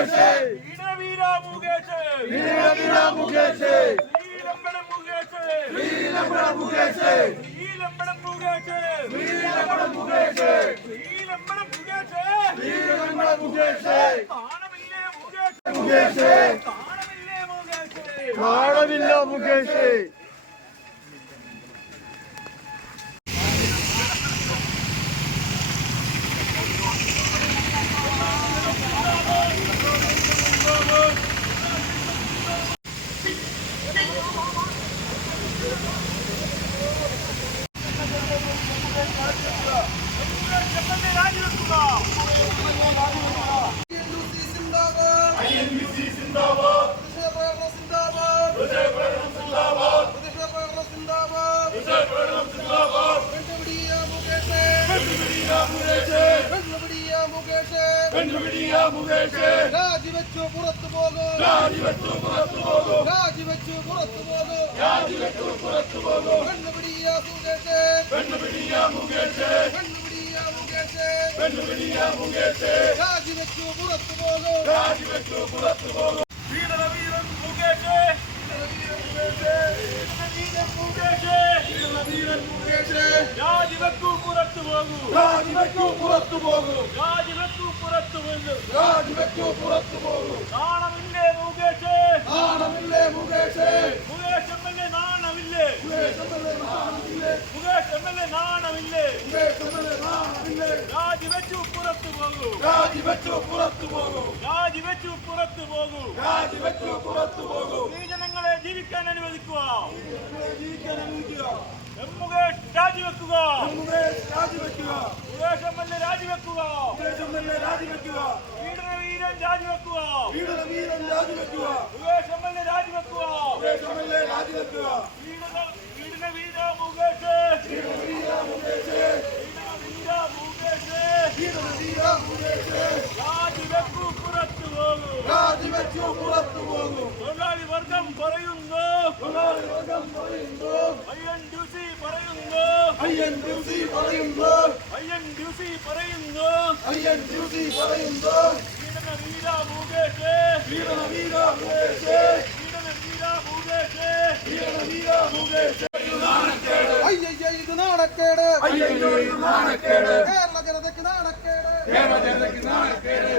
മുകേഷ് വീര മുകേഷ് വീര മുകേഷ് ശ്രീലമ്പട മുകേഷ് ശ്രീലമ്പട മുകേഷ് ശ്രീലമ്പട മുകേഷ് ശ്രീലമ്പട മുകേഷ് ശ്രീലമ്പട മുകേഷ് ശ്രീലമ്പട മുകേഷ് കാണമില്ലേ മുകേഷ് മുകേഷ് കാണമില്ലേ മുകേഷ് കാണമില്ല മുകേഷ് രാജിവെച്ചു പുറത്തു പോകൂ രാജിവെച്ചു പുറത്തു പോകൂ രാജിവെച്ചു പുറത്തു പോകൂ രാജിവെച്ചു പുറത്തു പോകൂ പെണ്ണുപിടിയ മുകേഷ് പെണ്ണുപിടിയ മുകേഷ് പെണ്ണുപിടിയ മുകേഷ് പെണ്ണുപിടിയ മുകേഷ് രാജിവെച്ചു പുറത്തു പോകൂ രാജിവെച്ചു പുറത്തു പോകൂ വീരൻ മുകേഷ് വീരൻ മുകേഷ് രാജിവെക്കൂ പുറത്തു പോകൂ രാജിവെച്ചു പുറത്തു പോകൂ രാജിവെക്കൂ പുറത്തു പോകൂ രാജിവെച്ചു പുറത്തു പോകൂ നാണമില്ലേ മുകേഷ് നാണമില്ലേ മുകേഷ് മുകേഷ് എം.എൽ.എ. നാണമില്ലേ മുകേഷ് എം.എൽ.എ. നാണമില്ലേ രാജിവെച്ചു പുറത്തു പോകൂ രാജിവെച്ചു പുറത്തു പോകൂ രാജിവെച്ചു പുറത്തു പോകൂ രാജിവെച്ചു പുറത്തു പോകൂ സ്ത്രീജനങ്ങളെ ജീവിക്കാൻ അനുവദിക്കുക ജീവിക്കാൻ അനുവദിക്കുക മുകേഷ് രാജിവെക്കുക മുകേഷ് രാജിവെക്കുക മുകേഷ് എം.എൽ.എ. രാജിവെക്കുക മുകേഷ് എം.എൽ.എ. രാജിവെക്കുക വീരൻ രാജിവെക്കുക വീരൻ രാജിവെക്കുക മുകേഷ് എം.എൽ.എ. രാജിവെക്കുക മുകേഷ് എം.എൽ.എ. രാജിവെക്കുക വീര മുകേഷ് വീര മുകേഷ് വീര മുകേഷ് രാജിവെക്കൂ പുറത്തു പോകൂ രാജിവെച്ചു പുറത്തു പോകൂ തൊഴിലാളി വർഗം പറയുന്നു INTUC പറയുന്നു INTUC പറയുന്നു വീര മുകേഷ് അയ്യയ്യ ഇത് നാണക്കേട് അയ്യോ ഇത് നാണക്കേട് കേരള ജനതയ്ക്ക് നാണക്കേട് കേരള ജനതയ്ക്ക് നാണക്കേട്